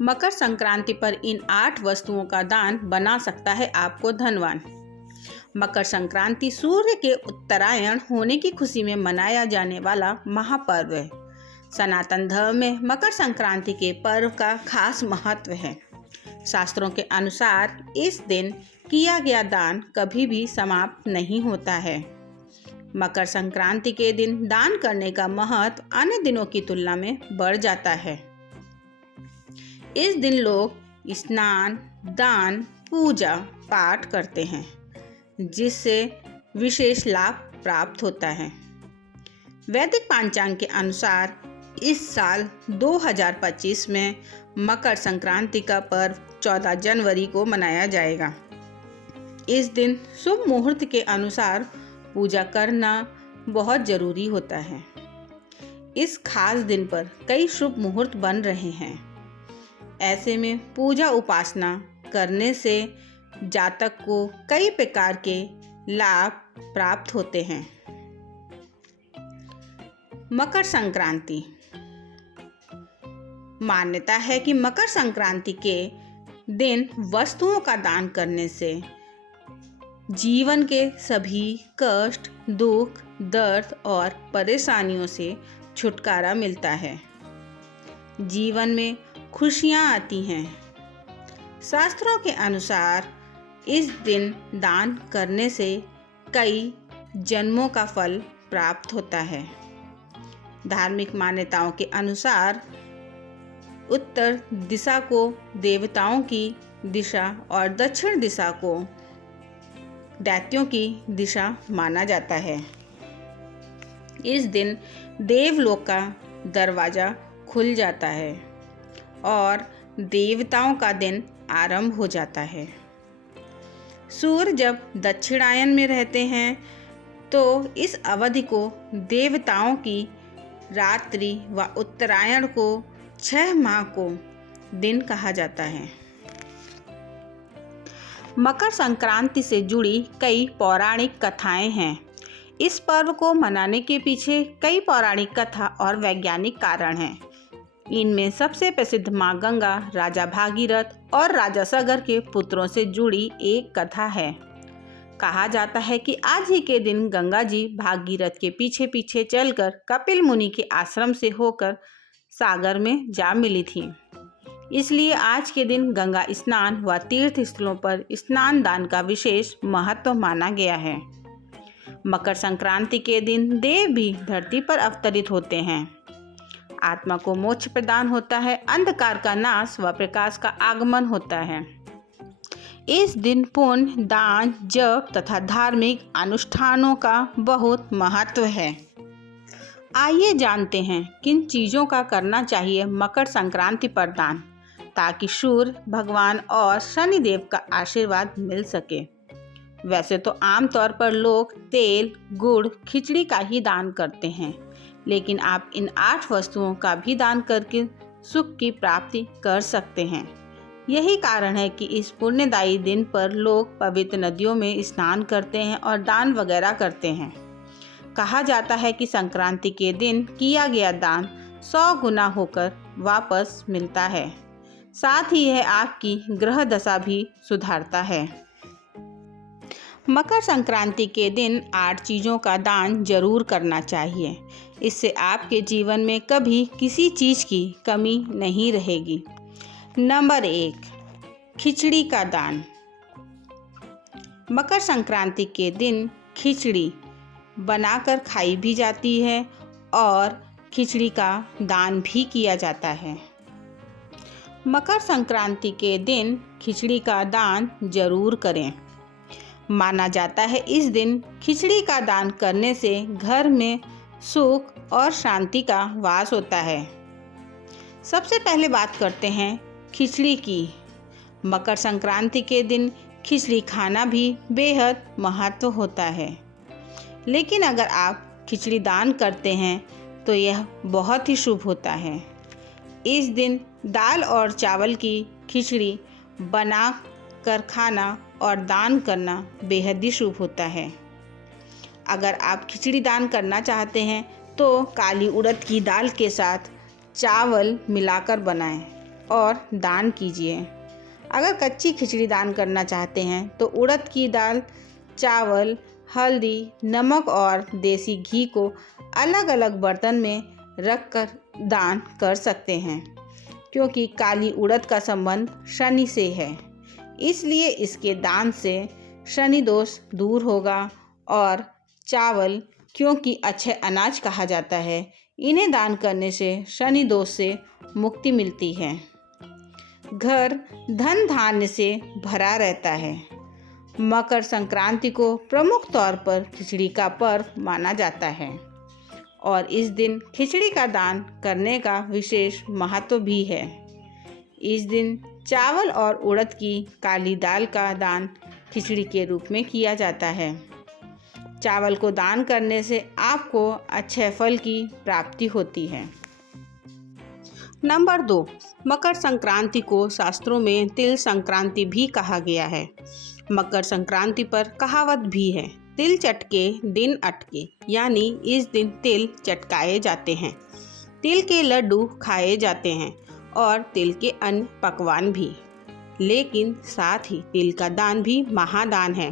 मकर संक्रांति पर इन 8 वस्तुओं का दान बना सकता है आपको धनवान। मकर संक्रांति सूर्य के उत्तरायण होने की खुशी में मनाया जाने वाला महापर्व है। सनातन धर्म में मकर संक्रांति के पर्व का खास महत्व है। शास्त्रों के अनुसार इस दिन किया गया दान कभी भी समाप्त नहीं होता है। मकर संक्रांति के दिन दान करने का महत्व अन्य दिनों की तुलना में बढ़ जाता है। इस दिन लोग स्नान, दान, पूजा पाठ करते हैं, जिससे विशेष लाभ प्राप्त होता है। वैदिक पंचांग के अनुसार इस साल 2025 में मकर संक्रांति का पर्व 14 जनवरी को मनाया जाएगा। इस दिन शुभ मुहूर्त के अनुसार पूजा करना बहुत जरूरी होता है। इस खास दिन पर कई शुभ मुहूर्त बन रहे हैं। ऐसे में पूजा उपासना करने से जातक को कई प्रकार के लाभ प्राप्त होते हैं। मकर संक्रांति। मान्यता है कि मकर संक्रांति के दिन वस्तुओं का दान करने से जीवन के सभी कष्ट, दुख, दर्द और परेशानियों से छुटकारा मिलता है। जीवन में खुशियाँ आती हैं। शास्त्रों के अनुसार इस दिन दान करने से कई जन्मों का फल प्राप्त होता है। धार्मिक मान्यताओं के अनुसार उत्तर दिशा को देवताओं की दिशा और दक्षिण दिशा को दैत्यों की दिशा माना जाता है। इस दिन देवलोक का दरवाजा खुल जाता है और देवताओं का दिन आरंभ हो जाता है। सूर्य जब दक्षिणायन में रहते हैं तो इस अवधि को देवताओं की रात्रि व उत्तरायण को 6 माह को दिन कहा जाता है। मकर संक्रांति से जुड़ी कई पौराणिक कथाएं हैं। इस पर्व को मनाने के पीछे कई पौराणिक कथा और वैज्ञानिक कारण हैं। इनमें सबसे प्रसिद्ध माँ गंगा, राजा भागीरथ और राजा सागर के पुत्रों से जुड़ी एक कथा है। कहा जाता है कि आज ही के दिन गंगा जी भागीरथ के पीछे पीछे चलकर कपिल मुनि के आश्रम से होकर सागर में जा मिली थी। इसलिए आज के दिन गंगा स्नान व तीर्थ स्थलों पर स्नान दान का विशेष महत्व माना गया है। मकर संक्रांति के दिन देव भी धरती पर अवतरित होते हैं। आत्मा को मोक्ष प्रदान होता है, अंधकार का नाश व प्रकाश का आगमन होता है। इस दिन पुण्य, दान, जप तथा धार्मिक अनुष्ठानों का बहुत महत्व है। आइए जानते हैं किन चीज़ों का करना चाहिए मकर संक्रांति पर दान, ताकि सूर्य भगवान और शनिदेव का आशीर्वाद मिल सके। वैसे तो आमतौर पर लोग तेल, गुड़, खिचड़ी का ही दान करते हैं, लेकिन आप इन 8 वस्तुओं का भी दान करके सुख की प्राप्ति कर सकते हैं। यही कारण है कि इस पुण्यदायी दिन पर लोग पवित्र नदियों में स्नान करते हैं और दान वगैरह करते हैं। कहा जाता है कि संक्रांति के दिन किया गया दान 100 गुना होकर वापस मिलता है। साथ ही यह आपकी ग्रह दशा भी सुधारता है। मकर संक्रांति के दिन 8 चीज़ों का दान जरूर करना चाहिए। इससे आपके जीवन में कभी किसी चीज़ की कमी नहीं रहेगी। नंबर 1, खिचड़ी का दान। मकर संक्रांति के दिन खिचड़ी बनाकर खाई भी जाती है और खिचड़ी का दान भी किया जाता है। मकर संक्रांति के दिन खिचड़ी का दान जरूर करें। माना जाता है इस दिन खिचड़ी का दान करने से घर में सुख और शांति का वास होता है। सबसे पहले बात करते हैं खिचड़ी की। मकर संक्रांति के दिन खिचड़ी खाना भी बेहद महत्व होता है, लेकिन अगर आप खिचड़ी दान करते हैं तो यह बहुत ही शुभ होता है। इस दिन दाल और चावल की खिचड़ी बना कर खाना और दान करना बेहद ही शुभ होता है। अगर आप खिचड़ी दान करना चाहते हैं तो काली उड़द की दाल के साथ चावल मिलाकर बनाएं। और दान कीजिए। अगर कच्ची खिचड़ी दान करना चाहते हैं तो उड़द की दाल, चावल, हल्दी, नमक और देसी घी को अलग अलग बर्तन में रखकर दान कर सकते हैं, क्योंकि काली उड़द का संबंध शनि से है। इसलिए इसके दान से शनि दोष दूर होगा। और चावल, क्योंकि अच्छे अनाज कहा जाता है, इन्हें दान करने से शनि दोष से मुक्ति मिलती है। घर धन धान्य से भरा रहता है। मकर संक्रांति को प्रमुख तौर पर खिचड़ी का पर्व माना जाता है और इस दिन खिचड़ी का दान करने का विशेष महत्व भी है। इस दिन चावल और उड़द की काली दाल का दान खिचड़ी के रूप में किया जाता है। चावल को दान करने से आपको अच्छे फल की प्राप्ति होती है। नंबर 2, मकर संक्रांति को शास्त्रों में तिल संक्रांति भी कहा गया है। मकर संक्रांति पर कहावत भी है, तिल चटके दिन अटके, यानी इस दिन तिल चटकाए जाते हैं, तिल के लड्डू खाए जाते हैं और तिल के अन्य पकवान भी। लेकिन साथ ही तिल का दान भी महादान है।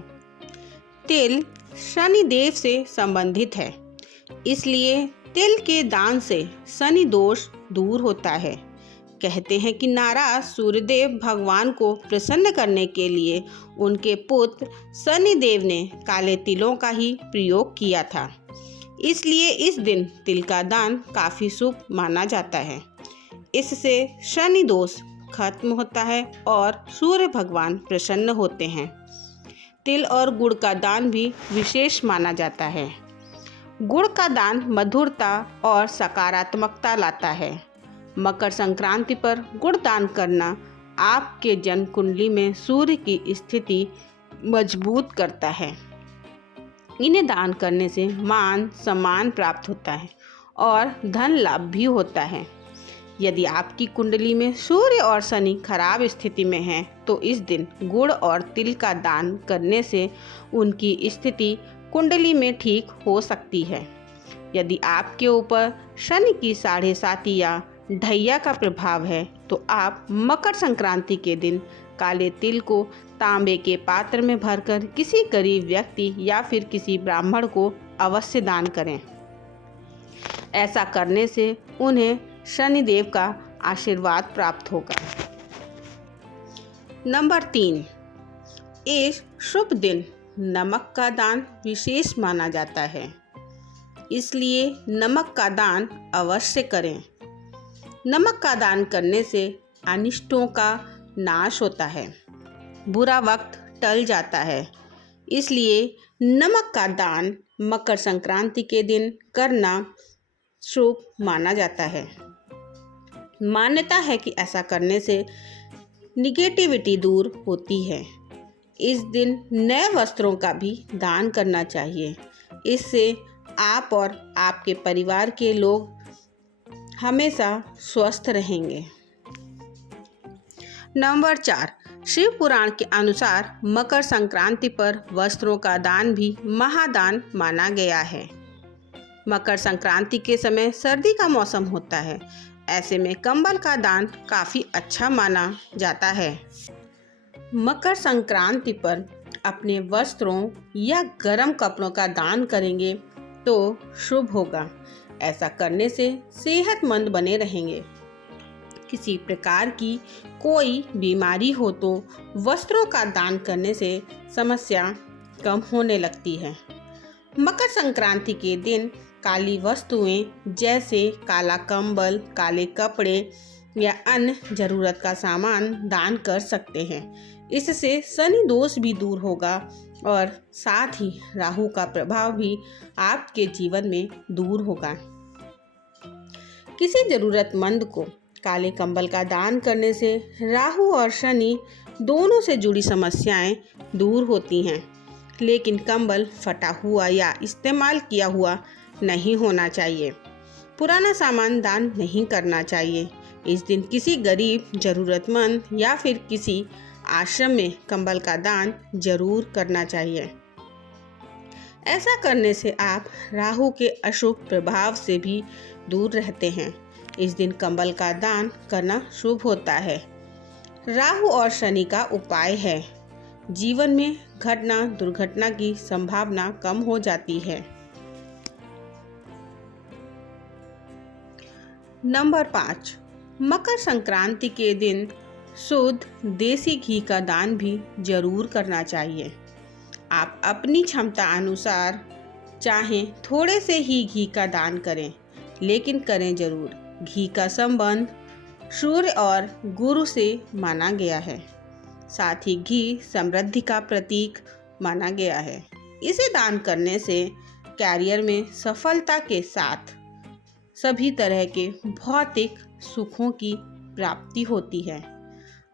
तिल शनि देव से संबंधित है, इसलिए तिल के दान से शनि दोष दूर होता है। कहते हैं कि नाराज सूर्यदेव भगवान को प्रसन्न करने के लिए उनके पुत्र शनि देव ने काले तिलों का ही प्रयोग किया था। इसलिए इस दिन तिल का दान काफ़ी शुभ माना जाता है। इससे शनि दोष खत्म होता है और सूर्य भगवान प्रसन्न होते हैं। तिल और गुड़ का दान भी विशेष माना जाता है। गुड़ का दान मधुरता और सकारात्मकता लाता है। मकर संक्रांति पर गुड़ दान करना आपके जन्म कुंडली में सूर्य की स्थिति मजबूत करता है। इन्हें दान करने से मान सम्मान प्राप्त होता है और धन लाभ भी होता है। यदि आपकी कुंडली में सूर्य और शनि खराब स्थिति में हैं, तो इस दिन गुड़ और तिल का दान करने से उनकी स्थिति कुंडली में ठीक हो सकती है। यदि आपके ऊपर शनि की 7.5 या ढैया का प्रभाव है, तो आप मकर संक्रांति के दिन काले तिल को तांबे के पात्र में भरकर किसी गरीब व्यक्ति या फिर किसी ब्राह्मण को अवश्य दान करें। ऐसा करने से उन्हें शनिदेव का आशीर्वाद प्राप्त होगा। नंबर 3, इस शुभ दिन नमक का दान विशेष माना जाता है, इसलिए नमक का दान अवश्य करें। नमक का दान करने से अनिष्टों का नाश होता है, बुरा वक्त टल जाता है। इसलिए नमक का दान मकर संक्रांति के दिन करना शुभ माना जाता है। मान्यता है कि ऐसा करने से निगेटिविटी दूर होती है। इस दिन नए वस्त्रों का भी दान करना चाहिए। इससे आप और आपके परिवार के लोग हमेशा स्वस्थ रहेंगे। नंबर 4, शिव पुराण के अनुसार मकर संक्रांति पर वस्त्रों का दान भी महादान माना गया है। मकर संक्रांति के समय सर्दी का मौसम होता है, ऐसे में कंबल का दान काफ़ी अच्छा माना जाता है। मकर संक्रांति पर अपने वस्त्रों या गर्म कपड़ों का दान करेंगे तो शुभ होगा। ऐसा करने से सेहतमंद बने रहेंगे। किसी प्रकार की कोई बीमारी हो तो वस्त्रों का दान करने से समस्या कम होने लगती है। मकर संक्रांति के दिन काली वस्तुएं जैसे काला कंबल, काले कपड़े या अन्य जरूरत का सामान दान कर सकते हैं। इससे शनि दोष भी दूर होगा और साथ ही राहु का प्रभाव भी आपके जीवन में दूर होगा। किसी जरूरतमंद को काले कंबल का दान करने से राहु और शनि दोनों से जुड़ी समस्याएं दूर होती हैं, लेकिन कंबल फटा हुआ या इस्तेमाल किया हुआ नहीं होना चाहिए। पुराना सामान दान नहीं करना चाहिए। इस दिन किसी गरीब, जरूरतमंद या फिर किसी आश्रम में कंबल का दान जरूर करना चाहिए। ऐसा करने से आप राहु के अशुभ प्रभाव से भी दूर रहते हैं। इस दिन कंबल का दान करना शुभ होता है। राहु और शनि का उपाय है। जीवन में घटना दुर्घटना की संभावना कम हो जाती है। नंबर 5, मकर संक्रांति के दिन शुद्ध देसी घी का दान भी जरूर करना चाहिए। आप अपनी क्षमता अनुसार चाहें थोड़े से ही घी का दान करें, लेकिन करें जरूर। घी का संबंध सूर्य और गुरु से माना गया है। साथ ही घी समृद्धि का प्रतीक माना गया है। इसे दान करने से कैरियर में सफलता के साथ सभी तरह के भौतिक सुखों की प्राप्ति होती है।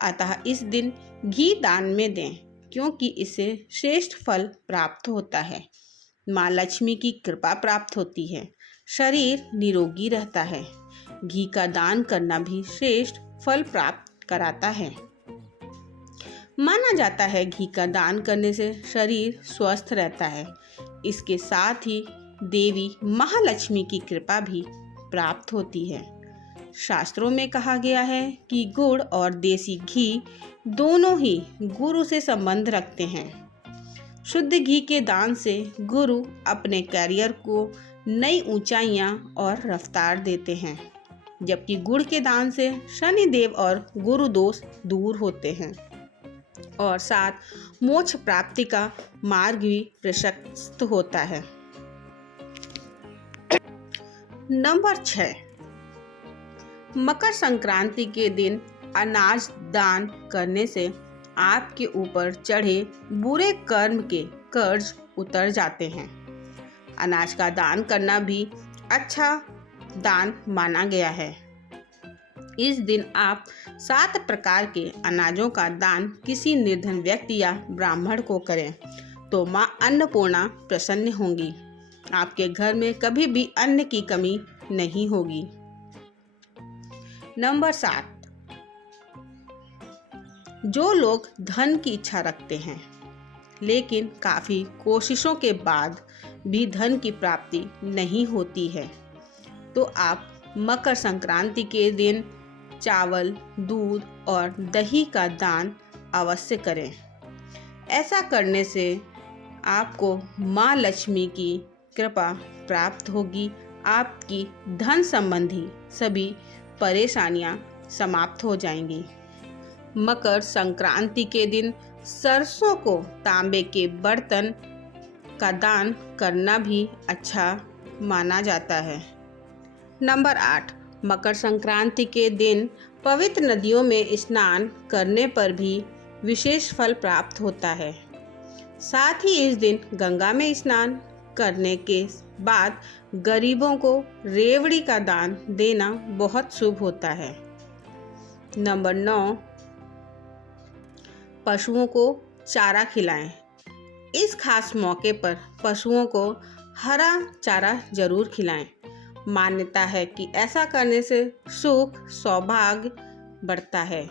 अतः इस दिन घी दान में दें, क्योंकि इससे श्रेष्ठ फल प्राप्त होता है। माँ लक्ष्मी की कृपा प्राप्त होती है। शरीर निरोगी रहता है। घी का दान करना भी श्रेष्ठ फल प्राप्त कराता है। माना जाता है घी का दान करने से शरीर स्वस्थ रहता है। इसके साथ ही देवी महालक्ष्मी की कृपा भी प्राप्त होती है। शास्त्रों में कहा गया है कि गुड़ और देसी घी दोनों ही गुरु से संबंध रखते हैं। शुद्ध घी के दान से गुरु अपने कैरियर को नई ऊंचाइयां और रफ्तार देते हैं, जबकि गुड़ के दान से शनि देव और गुरु दोष दूर होते हैं और साथ मोक्ष प्राप्ति का मार्ग भी प्रशस्त होता है। नंबर 6, मकर संक्रांति के दिन अनाज दान करने से आपके ऊपर चढ़े बुरे कर्म के कर्ज उतर जाते हैं। अनाज का दान करना भी अच्छा दान माना गया है। इस दिन आप 7 प्रकार के अनाजों का दान किसी निर्धन व्यक्ति या ब्राह्मण को करें तो माँ अन्नपूर्णा प्रसन्न होंगी। आपके घर में कभी भी अन्न की कमी नहीं होगी। नंबर 7, जो लोग धन की इच्छा रखते हैं लेकिन काफ़ी कोशिशों के बाद भी धन की प्राप्ति नहीं होती है, तो आप मकर संक्रांति के दिन चावल, दूध और दही का दान अवश्य करें। ऐसा करने से आपको माँ लक्ष्मी की कृपा प्राप्त होगी। आपकी धन संबंधी सभी परेशानियां समाप्त हो जाएंगी। मकर संक्रांति के दिन सरसों को तांबे के बर्तन का दान करना भी अच्छा माना जाता है। नंबर 8, मकर संक्रांति के दिन पवित्र नदियों में स्नान करने पर भी विशेष फल प्राप्त होता है। साथ ही इस दिन गंगा में स्नान करने के बाद गरीबों को रेवड़ी का दान देना बहुत शुभ होता है। नंबर 9, पशुओं को चारा खिलाएं। इस खास मौके पर पशुओं को हरा चारा जरूर खिलाएं। मान्यता है कि ऐसा करने से सुख सौभाग्य बढ़ता है।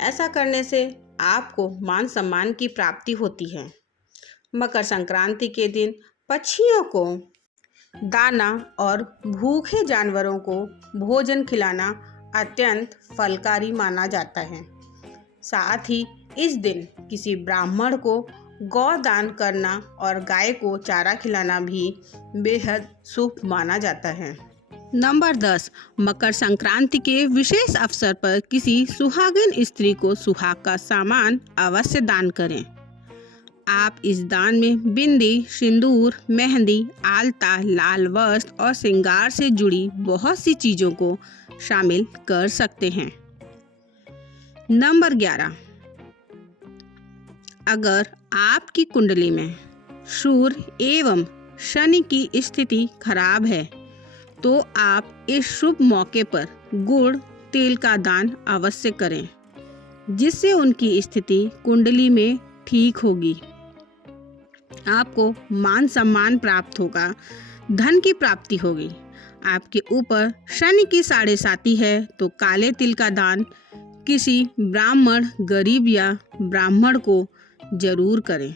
ऐसा करने से आपको मान सम्मान की प्राप्ति होती है। मकर संक्रांति के दिन पक्षियों को दाना और भूखे जानवरों को भोजन खिलाना अत्यंत फलकारी माना जाता है। साथ ही इस दिन किसी ब्राह्मण को गौ दान करना और गाय को चारा खिलाना भी बेहद शुभ माना जाता है। नंबर 10, मकर संक्रांति के विशेष अवसर पर किसी सुहागिन स्त्री को सुहाग का सामान अवश्य दान करें। आप इस दान में बिंदी, सिंदूर, मेहंदी, आलता, लाल वस्त्र और श्रृंगार से जुड़ी बहुत सी चीजों को शामिल कर सकते हैं। नंबर 11, अगर आपकी कुंडली में सूर्य एवं शनि की स्थिति खराब है तो आप इस शुभ मौके पर गुड़ तेल का दान अवश्य करें, जिससे उनकी स्थिति कुंडली में ठीक होगी। आपको मान सम्मान प्राप्त होगा, धन की प्राप्ति होगी। आपके ऊपर शनि की 7.5 है तो काले तिल का दान किसी ब्राह्मण, गरीब या ब्राह्मण को जरूर करें।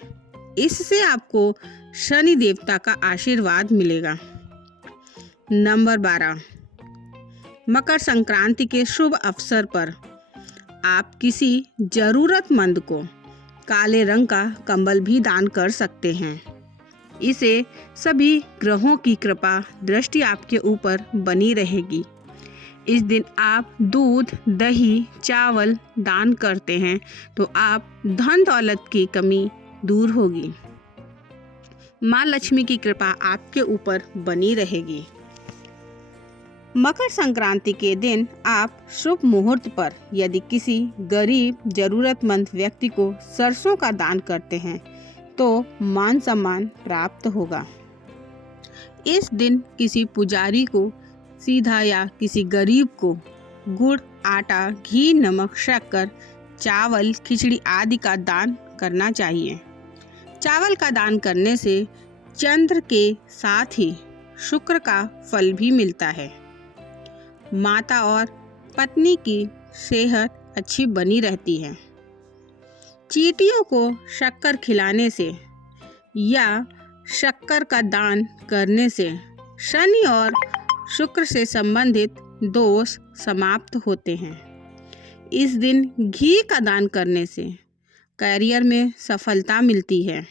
इससे आपको शनि देवता का आशीर्वाद मिलेगा। नंबर 12, मकर संक्रांति के शुभ अवसर पर आप किसी जरूरतमंद को काले रंग का कंबल भी दान कर सकते हैं। इसे सभी ग्रहों की कृपा दृष्टि आपके ऊपर बनी रहेगी। इस दिन आप दूध, दही, चावल दान करते हैं तो आप धन दौलत की कमी दूर होगी। माँ लक्ष्मी की कृपा आपके ऊपर बनी रहेगी। मकर संक्रांति के दिन आप शुभ मुहूर्त पर यदि किसी गरीब जरूरतमंद व्यक्ति को सरसों का दान करते हैं तो मान सम्मान प्राप्त होगा। इस दिन किसी पुजारी को सीधा या किसी गरीब को गुड़, आटा, घी, नमक, शक्कर, चावल, खिचड़ी आदि का दान करना चाहिए। चावल का दान करने से चंद्र के साथ ही शुक्र का फल भी मिलता है। माता और पत्नी की सेहत अच्छी बनी रहती है। चींटियों को शक्कर खिलाने से या शक्कर का दान करने से शनि और शुक्र से संबंधित दोष समाप्त होते हैं। इस दिन घी का दान करने से करियर में सफलता मिलती है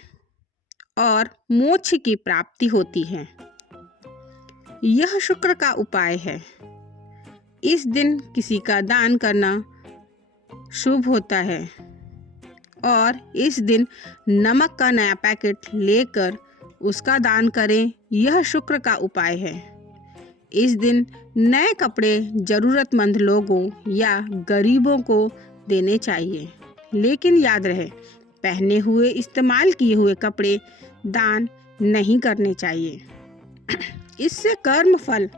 और मोक्ष की प्राप्ति होती है। यह शुक्र का उपाय है। इस दिन किसी का दान करना शुभ होता है और इस दिन नमक का नया पैकेट लेकर उसका दान करें। यह शुक्र का उपाय है। इस दिन नए कपड़े जरूरतमंद लोगों या गरीबों को देने चाहिए, लेकिन याद रहे पहने हुए इस्तेमाल किए हुए कपड़े दान नहीं करने चाहिए। इससे कर्म फल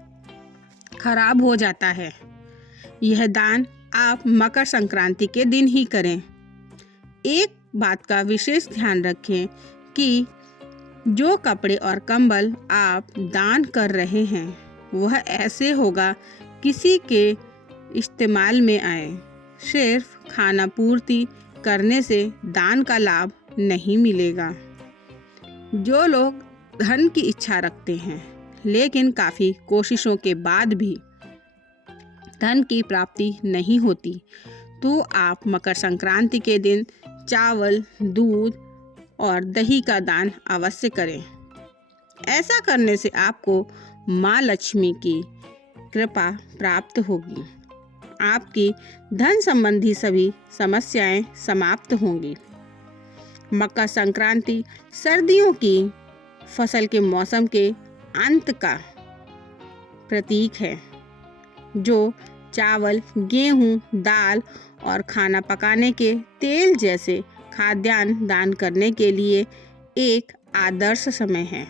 खराब हो जाता है। यह दान आप मकर संक्रांति के दिन ही करें। एक बात का विशेष ध्यान रखें कि जो कपड़े और कंबल आप दान कर रहे हैं वह ऐसे होगा किसी के इस्तेमाल में आए। सिर्फ खाना पूर्ति करने से दान का लाभ नहीं मिलेगा। जो लोग धन की इच्छा रखते हैं लेकिन काफ़ी कोशिशों के बाद भी धन की प्राप्ति नहीं होती तो आप मकर संक्रांति के दिन चावल, दूध और दही का दान अवश्य करें। ऐसा करने से आपको माँ लक्ष्मी की कृपा प्राप्त होगी। आपकी धन संबंधी सभी समस्याएं समाप्त होंगी। मकर संक्रांति सर्दियों की फसल के मौसम के अंत का प्रतीक है, जो चावल, गेहूं, दाल और खाना पकाने के तेल जैसे खाद्यान्न दान करने के लिए एक आदर्श समय है।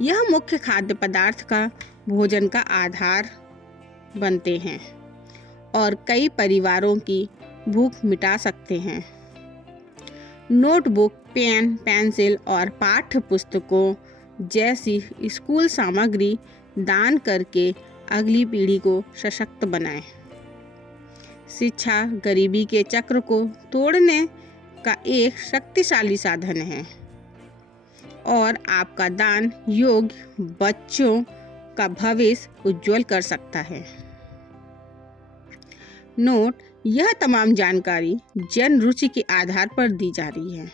यह मुख्य खाद्य पदार्थ का भोजन का आधार बनते हैं और कई परिवारों की भूख मिटा सकते हैं। नोटबुक, पेन, पेंसिल और पाठ्य पुस्तकों जैसी स्कूल सामग्री दान करके अगली पीढ़ी को सशक्त बनाएं। शिक्षा गरीबी के चक्र को तोड़ने का एक शक्तिशाली साधन है और आपका दान योग्य बच्चों का भविष्य उज्जवल कर सकता है। नोट: यह तमाम जानकारी जन रुचि के आधार पर दी जा रही है।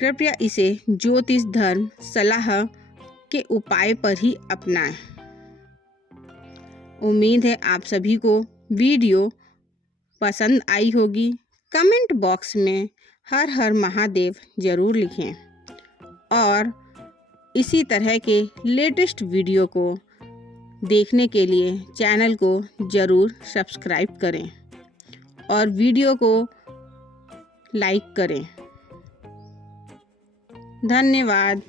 कृपया इसे ज्योतिष धर्म सलाह के उपाय पर ही अपनाएं। उम्मीद है आप सभी को वीडियो पसंद आई होगी। कमेंट बॉक्स में हर हर महादेव जरूर लिखें और इसी तरह के लेटेस्ट वीडियो को देखने के लिए चैनल को जरूर सब्सक्राइब करें और वीडियो को लाइक करें। धन्यवाद।